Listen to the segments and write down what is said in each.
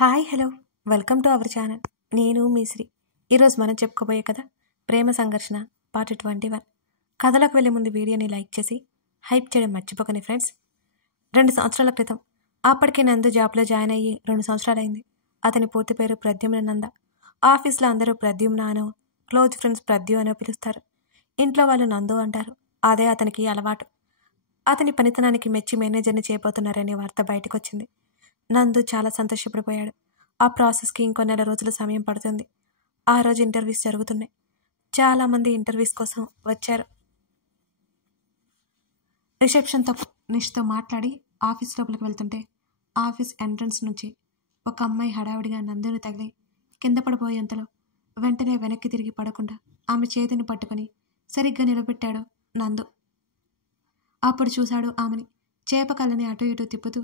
Hi hello welcome to our channel. నేను మీ శ్రీ. ఈరోజు మనం చెప్పుకోబోయే కథ ప్రేమ సంఘర్షణ పార్ట్ 21. కథలకు వెళ్ళే ముందు వీడియోని లైక్ చేసి హైప్ చేయడం మర్చిపోకండి ఫ్రెండ్స్. 2 సంవత్సరాల క్రితం అప్పటికే నందు జాబ్లో జాయిన్ అయ్యి 2 సంవత్సరాలైంది. అతని పూర్తి పేరు ప్రద్యుమ్న నంద. ఆఫీస్లో అందరూ ప్రద్యుమ్న అనో, క్లోజ్ ఫ్రెండ్స్ ప్రద్యు అనో పిలుస్తారు. ఇంట్లో వాళ్ళు నందు అంటారు. అదే అతనికి అలవాటు. అతని పనితనానికి మెచ్చి మేనేజర్ని చేయబోతున్నారనే వార్త బయటకు వచ్చింది. నందు చాలా సంతోషపడిపోయాడు. ఆ ప్రాసెస్కి ఇంకో నెల రోజుల సమయం పడుతుంది. ఆ రోజు ఇంటర్వ్యూస్ జరుగుతున్నాయి. చాలామంది ఇంటర్వ్యూస్ కోసం వచ్చారు. రిసెప్షన్తో నిష్తో మాట్లాడి ఆఫీస్ లోపలికి వెళ్తుంటే ఆఫీస్ ఎంట్రన్స్ నుంచి ఒక అమ్మాయి హడావిడిగా నందుని తగిలి కింద పడిపోయేంతలో వెంటనే వెనక్కి తిరిగి పడకుండా ఆమె చేతిని పట్టుకుని సరిగ్గా నిలబెట్టాడు నందు. అప్పుడు చూశాడు ఆమెని. చేప కళ్ళని అటు ఇటు తిప్పుతూ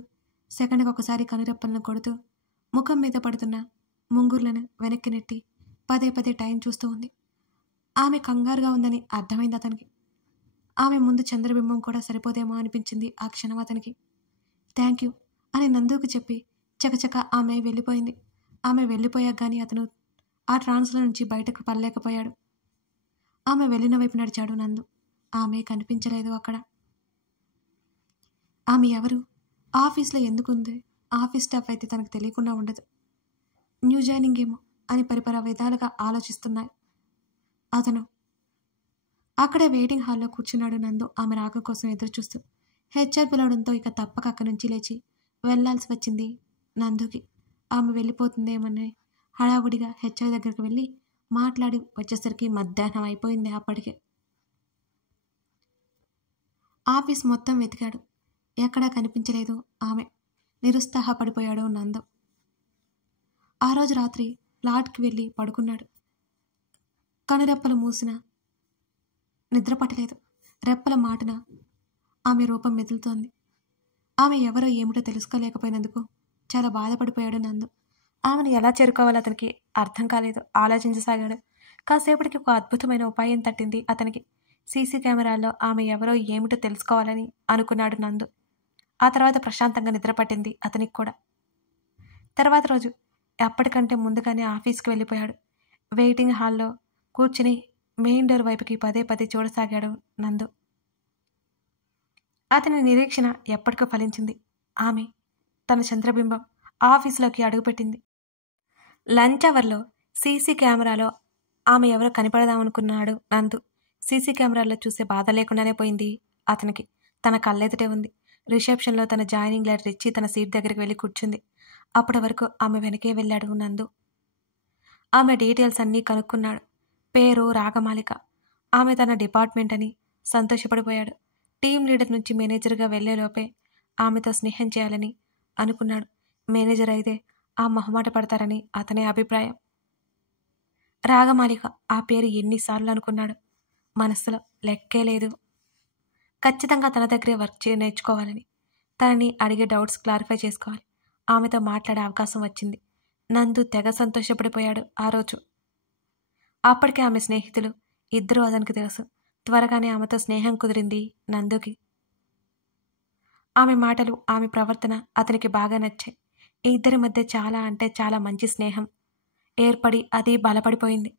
సెకండ్కి ఒకసారి కనురెప్పలను కొడుతూ ముఖం మీద పడుతున్న ముంగుర్లను వెనక్కి నెట్టి పదే పదే టైం చూస్తూ ఉంది. ఆమె కంగారుగా ఉందని అర్థమైంది అతనికి. ఆమె ముందు చంద్రబింబం కూడా సరిపోదేమో అనిపించింది ఆ క్షణం అతనికి. థ్యాంక్ యూ అని నందుకు చెప్పి చకచక ఆమె వెళ్ళిపోయింది. ఆమె వెళ్ళిపోయాక కానీ అతను ఆ ట్రాన్స్లో నుంచి బయటకు పడలేకపోయాడు. ఆమె వెళ్ళిన వైపు నడిచాడు నందు. ఆమె కనిపించలేదు అక్కడ. ఆమె ఎవరు? ఆఫీస్లో ఎందుకుంది? ఆఫీస్ స్టాఫ్ అయితే తనకు తెలియకుండా ఉండదు. న్యూ జాయినింగ్ ఏమో అని పరిపర విధాలుగా ఆలోచిస్తున్నాయి అతను. అక్కడే వెయిటింగ్ హాల్లో కూర్చున్నాడు నందు ఆమె రాక కోసం ఎదురు చూస్తూ. హెచ్ఆర్ పిలవడంతో ఇక తప్పక అక్కడి నుంచి లేచి వెళ్లాల్సి వచ్చింది నందుకి. ఆమె వెళ్ళిపోతుందేమని హడావుడిగా హెచ్ఆర్ దగ్గరికి వెళ్ళి మాట్లాడి వచ్చేసరికి మధ్యాహ్నం అయిపోయింది. అప్పటికే ఆఫీస్ మొత్తం వెతికాడు. ఎక్కడా కనిపించలేదు ఆమె. నిరుత్సాహపడిపోయాడు నందు. ఆ రోజు రాత్రి ఫ్లాట్కి వెళ్ళి పడుకున్నాడు. కనురెప్పలు మూసిన నిద్రపట్టలేదు. రెప్పల మాటున ఆమె రూపం మెదులుతోంది. ఆమె ఎవరో ఏమిటో తెలుసుకోలేకపోయినందుకు చాలా బాధపడిపోయాడు నందు. ఆమెను ఎలా చేరుకోవాలో అతనికి అర్థం కాలేదు. ఆలోచించసాగాడు. కాసేపటికి ఒక అద్భుతమైన ఉపాయం తట్టింది అతనికి. సీసీ కెమెరాల్లో ఆమె ఎవరో ఏమిటో తెలుసుకోవాలని అనుకున్నాడు నందు. ఆ తర్వాత ప్రశాంతంగా నిద్రపట్టింది అతనికి కూడా. తర్వాత రోజు ఎప్పటికంటే ముందుగానే ఆఫీస్కి వెళ్ళిపోయాడు. వెయిటింగ్ హాల్లో కూర్చుని మెయిన్ డోర్ వైపుకి పదే పదే చూడసాగాడు నందు. అతని నిరీక్షణ ఎప్పటికో ఫలించింది. ఆమె తన చంద్రబింబం ఆఫీసులోకి అడుగుపెట్టింది. లంచ్ అవర్లో సీసీ కెమెరాలో ఆమె ఎవరో కనిపడదామనుకున్నాడు నందు. సీసీ కెమెరాలో చూసే బాధ లేకుండానే పోయింది అతనికి. తన కళ్ళెదుటే ఉంది. రిసెప్షన్లో తన జాయినింగ్ లెటర్ ఇచ్చి తన సీట్ దగ్గరికి వెళ్ళి కూర్చుంది. అప్పటి వరకు ఆమె వెనకే వెళ్ళాడు నందు. ఆమె డీటెయిల్స్ అన్నీ కనుక్కున్నాడు. పేరు రాగమాలిక. ఆమె తన డిపార్ట్మెంట్ అని సంతోషపడిపోయాడు. టీం లీడర్ నుంచి మేనేజర్గా వెళ్లేలోపే ఆమెతో స్నేహం చేయాలని అనుకున్నాడు. మేనేజర్ అయితే ఆ మొహమాట పడతారని అతని అభిప్రాయం. రాగమాలిక ఆ పేరు ఎన్నిసార్లు అనుకున్నాడు. మనస్సులో లెక్కే లేదు. ఖచ్చితంగా తన దగ్గరే వర్క్ నేర్చుకోవాలని, తనని అడిగే డౌట్స్ క్లారిఫై చేసుకోవాలి. ఆమెతో మాట్లాడే అవకాశం వచ్చింది. నందు తెగ సంతోషపడిపోయాడు ఆ రోజు. అప్పటికే ఆమె స్నేహితులు ఇద్దరూ అతనికి తెలుసు. త్వరగానే ఆమెతో స్నేహం కుదిరింది నందుకి. ఆమె మాటలు, ఆమె ప్రవర్తన అతనికి బాగా నచ్చాయి. ఈ ఇద్దరి మధ్య చాలా అంటే చాలా మంచి స్నేహం ఏర్పడి అది బలపడిపోయింది.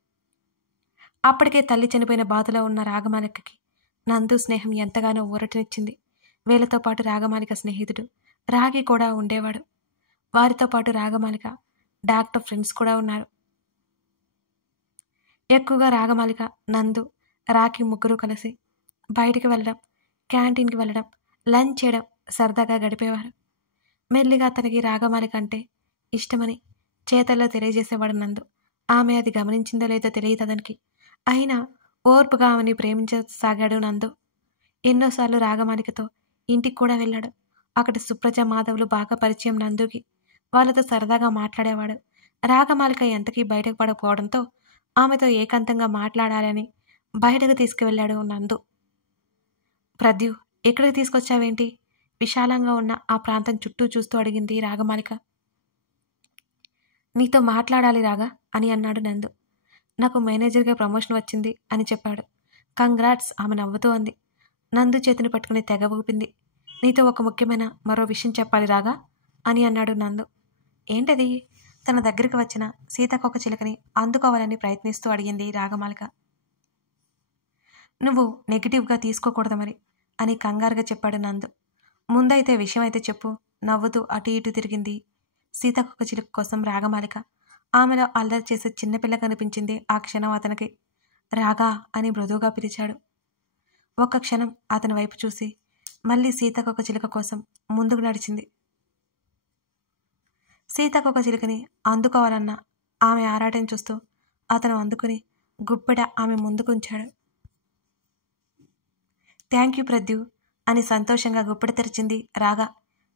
అప్పటికే తల్లి చనిపోయిన బాధలో ఉన్న రాగమాలికకి నందు స్నేహం ఎంతగానో ఊరటనిచ్చింది. వీళ్ళతో పాటు రాగమాలిక స్నేహితుడు రాగి కూడా ఉండేవాడు. వారితో పాటు రాగమాలిక డాక్టర్ ఫ్రెండ్స్ కూడా ఉన్నారు. ఎక్కువగా రాగమాలిక, నందు, రాకి ముగ్గురు కలిసి బయటికి వెళ్ళడం, క్యాంటీన్కి వెళ్ళడం, లంచ్ చేయడం సరదాగా గడిపేవారు. మెల్లిగా తనకి రాగమాలిక అంటే ఇష్టమని చేతల్లో తెలియజేసేవాడు నందు. ఆమె అది గమనించిందో లేదో తెలియదు అతనికి. అయినా ఓర్పుగా ఆమెని ప్రేమించసాగాడు నందు. ఎన్నోసార్లు రాగమాలికతో ఇంటికి కూడా వెళ్ళాడు. అక్కడ సుప్రజ, మాధవులు బాగా పరిచయం నందుకి. వాళ్ళతో సరదాగా మాట్లాడేవాడు. రాగమాలిక ఎంతకీ బయటకు పడకపోవడంతో ఆమెతో ఏకాంతంగా మాట్లాడాలని బయటకు తీసుకువెళ్ళాడు నందు. ప్రద్యు, ఎక్కడికి తీసుకొచ్చావేంటి? విశాలంగా ఉన్న ఆ ప్రాంతం చుట్టూ చూస్తూ అడిగింది రాగమాలిక. నీతో మాట్లాడాలి రాగా అని అన్నాడు నందు. నాకు మేనేజర్గా ప్రమోషన్ వచ్చింది అని చెప్పాడు. కంగ్రాట్స్ ఆమె నవ్వుతూ అంది. నందు చేతిని పట్టుకుని తెగ ఊపింది. నీతో ఒక ముఖ్యమైన మరో విషయం చెప్పాలి రాగా అని అన్నాడు నందు. ఏంటది? తన దగ్గరికి వచ్చిన సీతాకోక చిలుకని అందుకోవాలని ప్రయత్నిస్తూ అడిగింది రాగమాలిక. నువ్వు నెగిటివ్గా తీసుకోకూడదు మరి అని కంగారుగా చెప్పాడు నందు. ముందైతే విషయం అయితే చెప్పు. నవ్వుతూ అటు ఇటు తిరిగింది సీతాకోక చిలుక కోసం రాగమాలిక. ఆమెలో అల్లరి చేసే చిన్నపిల్ల కనిపించింది ఆ క్షణం అతనికి. రాగా అని మృదువుగా పిలిచాడు. ఒక్క క్షణం అతని వైపు చూసి మళ్ళీ సీతాకోక చిలుక కోసం ముందుకు నడిచింది. సీతాకోక చిలుకని అందుకోవాలన్న ఆమె ఆరాటం చూస్తూ అతను అందుకుని గుప్పెడ ఆమె ముందుకు ఉంచాడు. థ్యాంక్ యూ ప్రద్యు అని సంతోషంగా గుప్పెడ తెరిచింది రాగా.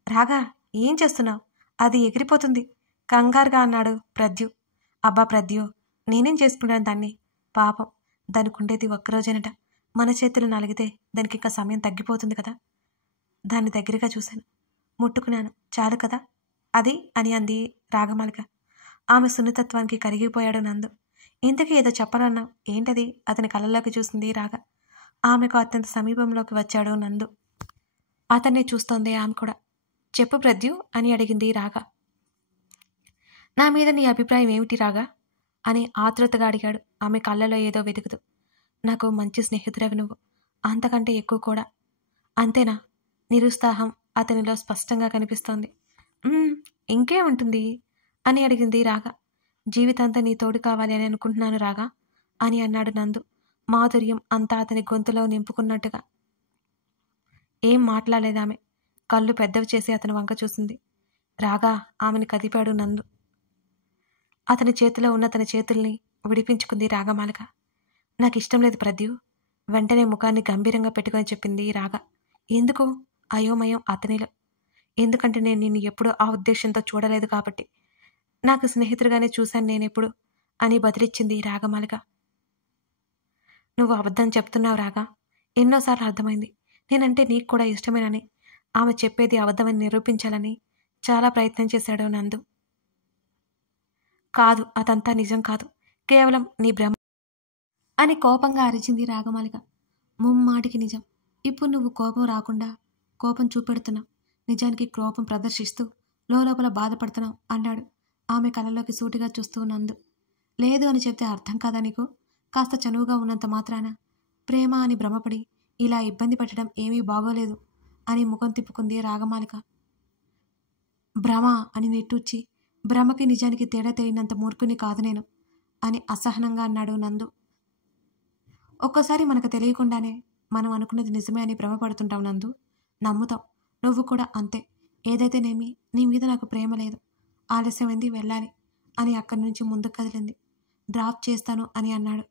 రాగా ఏం చేస్తున్నావు? అది ఎగిరిపోతుంది కంగారుగా అన్నాడు ప్రద్యు. అబ్బా ప్రద్యు, నేనేం చేసుకున్నాను దాన్ని? పాపం, దానికి ఉండేది ఒక్కరోజేనట. మన చేతులు నలిగితే దానికి ఇంకా సమయం తగ్గిపోతుంది కదా. దాన్ని దగ్గరగా చూశాను, ముట్టుకున్నాను, చాలు కదా అది అని అంది రాగమాలిక. ఆమె సున్నితత్వానికి కరిగిపోయాడు నందు. ఇంతకీ ఏదో చెప్పాలన్నావు, ఏంటది? అతని కళ్ళల్లోకి చూసింది రాగ. ఆమెకు అత్యంత సమీపంలోకి వచ్చాడు నందు. అతన్ని చూస్తోంది ఆమె కూడా. చెప్పు ప్రద్యు అని అడిగింది రాగ. నా మీద నీ అభిప్రాయం ఏమిటి రాగా అని ఆతృతగా అడిగాడు ఆమె కళ్ళలో ఏదో వెతుకుతూ. నాకు మంచి స్నేహితుడవి నువ్వు, అంతకంటే ఎక్కువ కూడా. అంతేనా? నిరుత్సాహం అతనిలో స్పష్టంగా కనిపిస్తోంది. ఇంకేముంటుంది అని అడిగింది రాగ. జీవితాంతా నీ తోడు కావాలి అని అనుకుంటున్నాను రాగా అని అన్నాడు నందు, మాధుర్యం అంతా అతని గొంతులో నింపుకున్నట్టుగా. ఏం మాట్లాడలేదామె. కళ్ళు పెద్దవి చేసి అతని వంక చూసింది. రాగా ఆమెను కదిపాడు నందు. అతని చేతిలో ఉన్న తన చేతుల్ని విడిపించుకుంది రాగమాలిక. నాకు ఇష్టం లేదు ప్రద్యు వెంటనే ముఖాన్ని గంభీరంగా పెట్టుకొని చెప్పింది రాగ. ఎందుకు? అయోమయం అతనిలో. ఎందుకంటే నేను నిన్ను ఎప్పుడూ ఆ ఉద్దేశంతో చూడలేదు కాబట్టి. నాకు స్నేహితుడిగానే చూశాను నేనెప్పుడు అని బదిలిచ్చింది రాగమాలిక. నువ్వు అబద్ధం చెప్తున్నావు రాగా. ఎన్నోసార్లు అర్థమైంది నేనంటే నీకు కూడా ఇష్టమేనని. ఆమె చెప్పేది అబద్ధమని నిరూపించాలని చాలా ప్రయత్నం చేశాడు నందు. కాదు, అదంతా నిజం కాదు, కేవలం నీ భ్రమ అని కోపంగా అరిచింది రాగమాలిక. ముమ్మాటికి నిజం. ఇప్పుడు నువ్వు కోపం రాకుండా కోపం చూపెడుతున్నావు, నిజానికి కోపం ప్రదర్శిస్తూ లోపల బాధపడుతున్నావు అన్నాడు ఆమె కళ్ళలోకి సూటిగా చూస్తూ నందు. లేదు అని చెప్తే అర్థం కాదా నీకు? కాస్త చనువుగా ఉన్నంత మాత్రాన ప్రేమ అని భ్రమపడి ఇలా ఇబ్బంది పెట్టడం ఏమీ బాగోలేదు అని ముఖం తిప్పుకుంది రాగమాలిక. భ్రమ అని నిట్టూర్చి, భ్రమకి నిజానికి తేడా తెలియనంత మూర్ఖుని కాదు నేను అని అసహనంగా అన్నాడు నందు. ఒక్కోసారి మనకు తెలియకుండానే మనం అనుకున్నది నిజమే అని భ్రమపడుతుంటావు నందు. నమ్ముతావు. నువ్వు కూడా అంతే. ఏదైతేనేమి నీ మీద నాకు ప్రేమ లేదు, ఆలస్యమైంది, వెళ్ళాలి అని అక్కడి నుంచి ముందుకు కదిలింది. డ్రాప్ చేస్తాను అని అన్నాడు.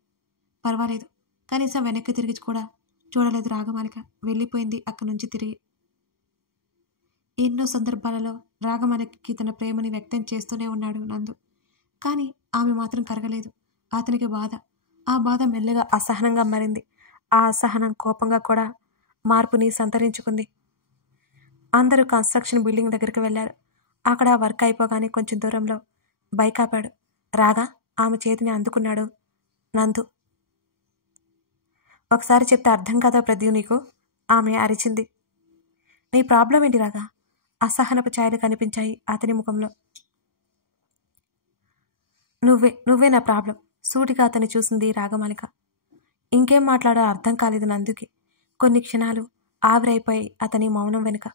పర్వాలేదు, కనీసం వెనక్కి తిరిగి కూడా చూడలేదు రాగమాలిక. వెళ్ళిపోయింది అక్కడి నుంచి తిరిగి. ఎన్నో సందర్భాలలో రాగమాలికకి తన ప్రేమని వ్యక్తం చేస్తూనే ఉన్నాడు నందు. కానీ ఆమె మాత్రం కరగలేదు. అతనికి బాధ. ఆ బాధ మెల్లగా అసహనంగా మారింది. ఆ అసహనం కోపంగా కూడా మార్పుని సంతరించుకుంది. అందరూ కన్స్ట్రక్షన్ బిల్డింగ్ దగ్గరికి వెళ్ళారు. అక్కడ వర్క్ అయిపోగానే కొంచెం దూరంలో బైక్ ఆపాడు. రాగా ఆమె చేతిని అందుకున్నాడు నందు. ఒకసారి చెప్తే అర్థం కాదా ప్రద్యు నీకు? ఆమె అరిచింది. నీ ప్రాబ్లం ఏంటి రాగా? అసహనపు ఛాయలు కనిపించాయి అతని ముఖంలో. నువ్వే నా ప్రాబ్లం సూటిగా అతన్ని చూసింది రాగమాలిక. ఇంకేం మాట్లాడో అర్థం కాలేదు నందుకి. కొన్ని క్షణాలు ఆవిరైపోయి అతని మౌనం వెనుక.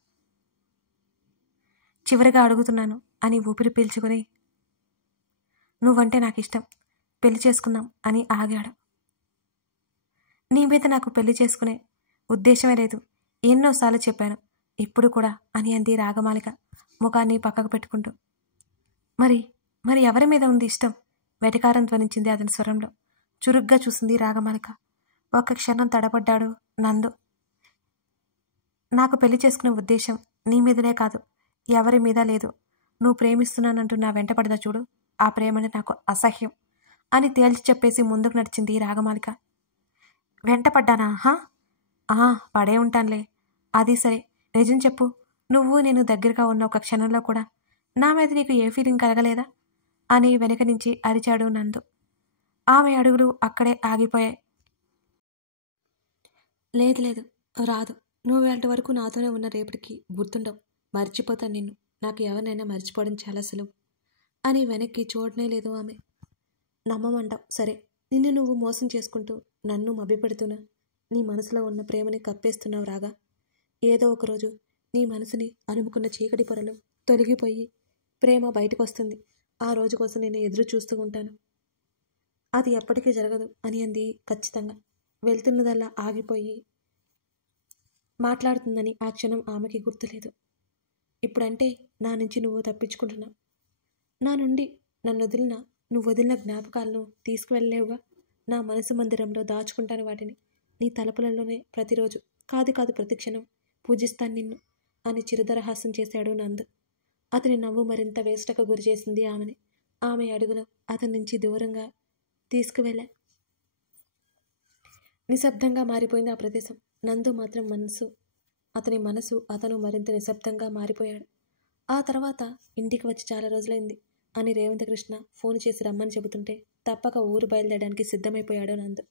చివరిగా అడుగుతున్నాను అని ఊపిరి పీల్చుకుని, నువ్వంటే నాకు ఇష్టం, పెళ్లి చేసుకుందాం అని ఆగాడు. నీ మీద నాకు పెళ్లి చేసుకునే ఉద్దేశమే లేదు, ఎన్నోసార్లు చెప్పాను, ఇప్పుడు కూడా అని అంది రాగమాలిక ముఖాన్ని పక్కకు పెట్టుకుంటూ. మరి ఎవరి మీద ఉంది ఇష్టం? వెటకారం ధ్వనించింది అతని స్వరంలో. చురుగ్గా చూసింది రాగమాలిక. ఒక్క క్షణం తడబడ్డాడు నందు. నాకు పెళ్లి చేసుకునే ఉద్దేశం నీ మీదనే కాదు, ఎవరి మీద లేదు. నువ్వు ప్రేమిస్తున్నానంటూ నా వెంట పడదా చూడు, ఆ ప్రేమని నాకు అసహ్యం అని తేల్చి చెప్పేసి ముందుకు నడిచింది రాగమాలిక. వెంటపడ్డానా? పడే ఉంటానులే. అది సరే, నిజం చెప్పు. నువ్వు నేను దగ్గరగా ఉన్న ఒక క్షణంలో కూడా నా మీద నీకు ఏ ఫీలింగ్ కలగలేదా అని వెనక నుంచి అరిచాడు నందు. ఆమె అడుగులు అక్కడే ఆగిపోయాయి. లేదు రాదు. నువ్వు వెళ్ళే వరకు నాతోనే ఉన్న రేపటికి గుర్తుండవు. మర్చిపోతాను నిన్ను. నాకు ఎవరినైనా మర్చిపోవడం చాలా సులువు అని వెనక్కి చూడనే లేదు ఆమె. నమ్మమంటావు సరే, నిన్ను నువ్వు మోసం చేసుకుంటూ నన్ను మభ్యపెడుతున్నా నీ మనసులో ఉన్న ప్రేమని కప్పేస్తున్నావు రాగా. ఏదో ఒకరోజు నీ మనసుని అలుముకున్న చీకటి పొరలు తొలగిపోయి ప్రేమ బయటకు వస్తుంది. ఆ రోజు కోసం నేను ఎదురు చూస్తూ ఉంటాను. అది ఎప్పటికీ జరగదు అని అంది ఖచ్చితంగా. వెళ్తున్నదల్లా ఆగిపోయి మాట్లాడుతుందని ఆ క్షణం ఆమెకి గుర్తులేదు. ఇప్పుడంటే నా నుంచి నువ్వు తప్పించుకుంటున్నావు. నా నుండి నువ్వు వదిలిన జ్ఞాపకాలను తీసుకువెళ్ళలేవుగా. నా మనసు మందిరంలో దాచుకుంటాను వాటిని. నీ తలుపులలోనే ప్రతిరోజు కాదు ప్రతిక్షణం పూజిస్తాను నిన్ను అని చిరుదరహాసం చేశాడు నందు. అతని నవ్వు మరింత వేసటకు గురి చేసింది ఆమెని. ఆమె అడుగులో అతని నుంచి దూరంగా తీసుకువెళ్ళా. నిశ్శబ్దంగా మారిపోయింది ఆ ప్రదేశం. నందు మాత్రం అతను మరింత నిశ్శబ్దంగా మారిపోయాడు. ఆ తర్వాత ఇంటికి వచ్చి చాలా రోజులైంది అని రేవంతకృష్ణ ఫోన్ చేసి రమ్మని చెబుతుంటే తప్పక ఊరు బయలుదేరడానికి సిద్ధమైపోయాడు నందు.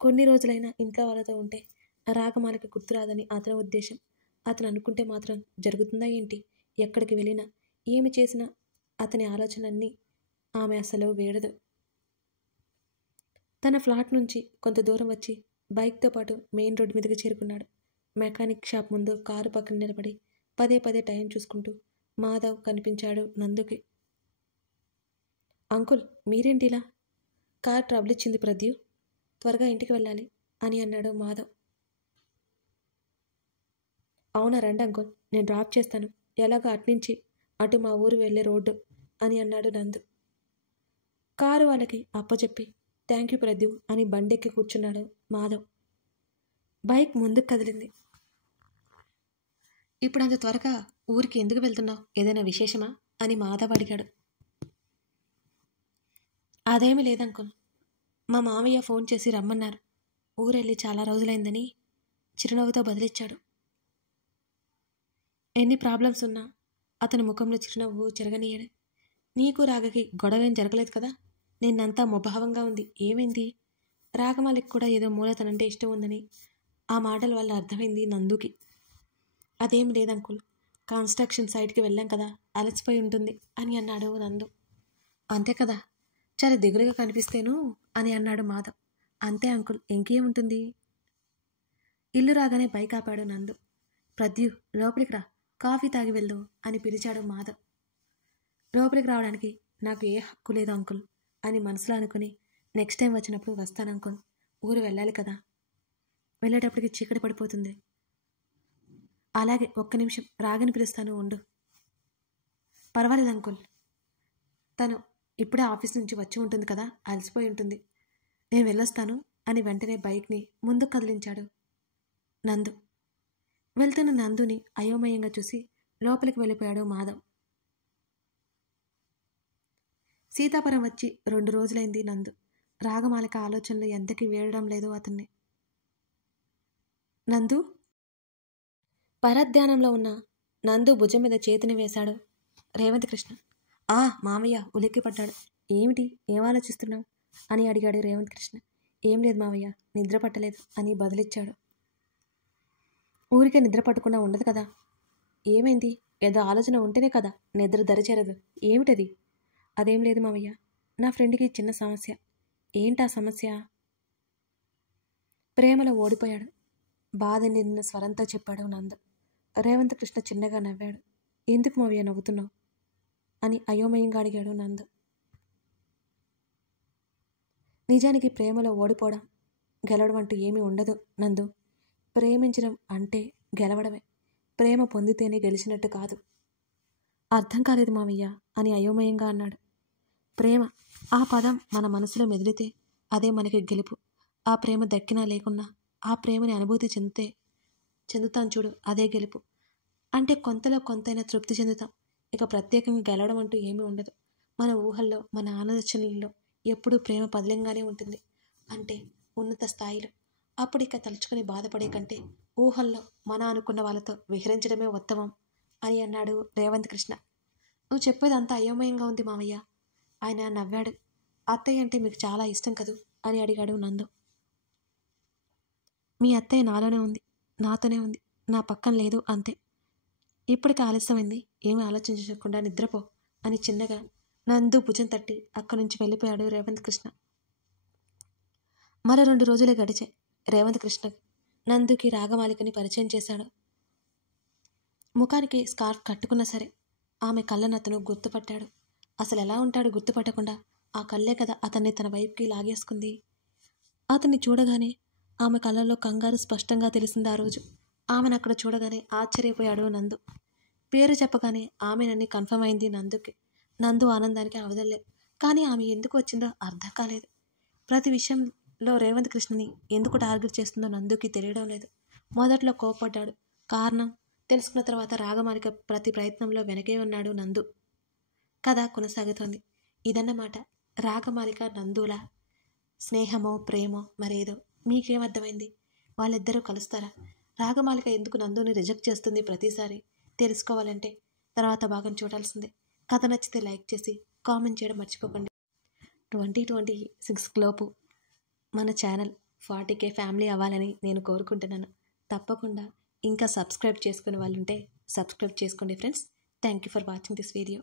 కొన్ని రోజులైనా ఇంట్లో వాళ్ళతో ఉంటే రాగమాలకి గుర్తురాదని అతని ఉద్దేశం. అతను అనుకుంటే మాత్రం జరుగుతుందా ఏంటి? ఎక్కడికి వెళ్ళినా ఏమి చేసినా అతని ఆలోచనలన్నీ ఆమె అసలు వేడదు. తన ఫ్లాట్ నుంచి కొంత దూరం వచ్చి బైక్తో పాటు మెయిన్ రోడ్డు మీదకి చేరుకున్నాడు. మెకానిక్ షాప్ ముందు కారు పక్కన నిలబడి పదే టైం చూసుకుంటూ మాధవ్ కనిపించాడు నందుకి. అంకుల్ మీరేంటిలా? కార్ ట్రబుల్ ఇచ్చింది ప్రద్యు, త్వరగా ఇంటికి వెళ్ళాలి అని అన్నాడు మాధవ్. అవునా, రండి అంకుల్, నేను డ్రాప్ చేస్తాను. ఎలాగో అట్నుంచి అటు మా ఊరు వెళ్ళే రోడ్డు అని అన్నాడు నందు. కారు వాళ్ళకి అప్పచెప్పి థ్యాంక్ యూ ప్రద్యు అని బండెక్కి కూర్చున్నాడు మాధవ్. బైక్ ముందుకు కదిలింది. ఇప్పుడు అంత త్వరగా ఊరికి ఎందుకు వెళ్తున్నావు? ఏదైనా విశేషమా అని మాధవ్ అడిగాడు. అదేమీ లేదంకుల్, మా మామయ్య ఫోన్ చేసి రమ్మన్నారు. ఊరెళ్ళి చాలా రోజులైందని చిరునవ్వుతో బదిలిచ్చాడు. ఎన్ని ప్రాబ్లమ్స్ ఉన్నా అతని ముఖంలో చిరునవ్వు చెరగనీయడే. నీకు రాగకి గొడవేం జరగలేదు కదా? నిన్నంతా ముభావంగా ఉంది, ఏమైంది? రాగమాలికి కూడా ఏదో మూలతనంటే ఇష్టం ఉందని ఆ మాటల వల్ల అర్థమైంది నందుకి. అదేం లేదంకుల్, కన్స్ట్రక్షన్ సైట్కి వెళ్ళాం కదా, అలసిపోయి ఉంటుంది అని అన్నాడు నందు. అంతే కదా, చాలా దిగులుగా కనిపిస్తేను అని అన్నాడు మాధవ్. అంతే అంకుల్, ఇంకేముంటుంది? ఇల్లు రాగానే బైక్ ఆపాడు నందు. ప్రద్యు లోపలికి రా, కాఫీ తాగి వెళ్ళు అని పిలిచాడు మాధవ్. లోపలికి రావడానికి నాకు ఏ హక్కు లేదు అంకుల్ అని మనసులో అనుకుని నెక్స్ట్ టైం వచ్చినప్పుడు వస్తాను అంకుల్, ఊరు వెళ్ళాలి కదా, వెళ్ళేటప్పటికి చీకటి పడిపోతుంది. అలాగే, ఒక్క నిమిషం రాగని పిలుస్తాను ఉండు. పర్వాలేదు అంకుల్, తను ఇప్పుడే ఆఫీస్ నుంచి వచ్చి ఉంటుంది కదా, అలసిపోయి ఉంటుంది, నేను వెళ్ళొస్తాను అని వెంటనే బైక్ని ముందుకు కదిలించాడు నందు. వెళ్తున్న నందుని అయోమయంగా చూసి లోపలికి వెళ్ళిపోయాడు మాధవ్. సీతాపురం వచ్చి 2 రోజులైంది నందు. రాగమాలిక ఆలోచనలు ఎంతకీ వేయడం లేదు అతన్ని. నందు? పరధ్యానంలో ఉన్న నందు భుజం మీద చేతిని వేశాడు రేవంతకృష్ణ. మామయ్య ఉలిక్కిపడ్డాడు. ఏమిటి, ఏం ఆలోచిస్తున్నావు అని అడిగాడు రేవంతకృష్ణ. ఏం లేదు మామయ్య, నిద్ర పట్టలేదు అని బదులిచ్చాడు. ఊరికే నిద్ర పట్టకుండా ఉండదు కదా. ఏమైంది? ఏదో ఆలోచన ఉంటేనే కదా నిద్ర దరిచేరదు. ఏమిటది? అదేం లేదు మామయ్య, నా ఫ్రెండ్కి చిన్న సమస్య. ఏంటా సమస్య? ప్రేమలో ఓడిపోయాడు, బాధ నిన్న స్వరంతో చెప్పాడు నందు. రేవంతకృష్ణ చిన్నగా నవ్వాడు. ఎందుకు మావయ్య నవ్వుతున్నావు అని అయోమయంగా అడిగాడు నందు. నిజానికి ప్రేమలో ఓడిపోవడం గెలవడం అంటూ ఏమీ ఉండదు నందు. ప్రేమించడం అంటే గెలవడమే, ప్రేమ పొందితేనే గెలిచినట్టు కాదు. అర్థం కాలేదు మావయ్య అని అయోమయంగా అన్నాడు. ప్రేమ, ఆ పదం మన మనసులో మెదిలితే అదే మనకి గెలుపు. ఆ ప్రేమ దక్కినా లేకున్నా ఆ ప్రేమని అనుభూతి చెందుతాం చూడు, అదే గెలుపు. అంటే కొంతలో కొంతైనా తృప్తి చెందుతాం. ఇక ప్రత్యేకంగా గెలవడం అంటూ ఏమీ ఉండదు. మన ఊహల్లో, మన ఆలోచనల్లో ఎప్పుడూ ప్రేమ పదిలంగానే ఉంటుంది, అంటే ఉన్నత స్థాయిలో. అప్పుడు ఇక తలుచుకొని బాధపడే కంటే ఊహల్లో మన అనుకున్న వాళ్ళతో విహరించడమే ఉత్తమం అని అన్నాడు రేవంతకృష్ణ. నువ్వు చెప్పేదంతా అయోమయంగా ఉంది మావయ్య. ఆయన నవ్వాడు. అత్తయ్య అంటే మీకు చాలా ఇష్టం కదూ అని అడిగాడు నందు. మీ అత్తయ్య నాలోనే ఉంది, నాతోనే ఉంది, నా పక్కన లేదు, అంతే. ఇప్పటికి ఆలస్యమైంది, ఏమీ ఆలోచించకుండా నిద్రపో అని చిన్నగా నందు భుజం తట్టి అక్కడి నుంచి వెళ్ళిపోయాడు రేవంత్ కృష్ణ. మరో 2 రోజులే గడిచాయి. రేవంత్ కృష్ణ నందుకి రాగమాలికని పరిచయం చేశాడు. ముఖానికి స్కార్ఫ్ కట్టుకున్నా సరే ఆమె కళ్ళను అతను గుర్తుపట్టాడు. అసలు ఎలా ఉంటాడు గుర్తుపట్టకుండా? ఆ కళ్ళే కదా అతన్ని తన వైపుకి లాగేసుకుంది. అతన్ని చూడగానే ఆమె కళ్ళల్లో కంగారు స్పష్టంగా తెలిసింది. ఆ రోజు ఆమెను అక్కడ చూడగానే ఆశ్చర్యపోయాడు నందు. పేరు చెప్పగానే ఆమెనని కన్ఫర్మ్ అయింది నందుకి. నందు ఆనందానికి అవధుల్లేవు. కానీ ఆమె ఎందుకు వచ్చిందో అర్థం కాలేదు. ప్రతి విషయంలో రేవంత్ కృష్ణని ఎందుకు టార్గెట్ చేస్తుందో నందుకి తెలియడం లేదు. మొదట్లో కోపడ్డాడు. కారణం తెలుసుకున్న తర్వాత రాగమాలిక ప్రతి ప్రయత్నంలో వెనకే ఉన్నాడు నందు. కథ కొనసాగుతోంది. ఇదన్నమాట రాగమాలిక నందుల స్నేహమో ప్రేమో మరేదో. మీకేమర్థమైంది? వాళ్ళిద్దరూ కలుస్తారా? రాగమాలిక ఎందుకు నందుని రిజెక్ట్ చేస్తుంది ప్రతిసారి? తెలుసుకోవాలంటే తర్వాత భాగం చూడాల్సిందే. కథ నచ్చితే లైక్ చేసి కామెంట్ చేయడం మర్చిపోకండి. 2026 లోపు మన ఛానల్ 40K ఫ్యామిలీ అవ్వాలని నేను కోరుకుంటున్నాను. తప్పకుండా ఇంకా సబ్స్క్రైబ్ చేసుకునే వాళ్ళు ఉంటే సబ్స్క్రైబ్ చేసుకోండి friends. Thank you for watching this video.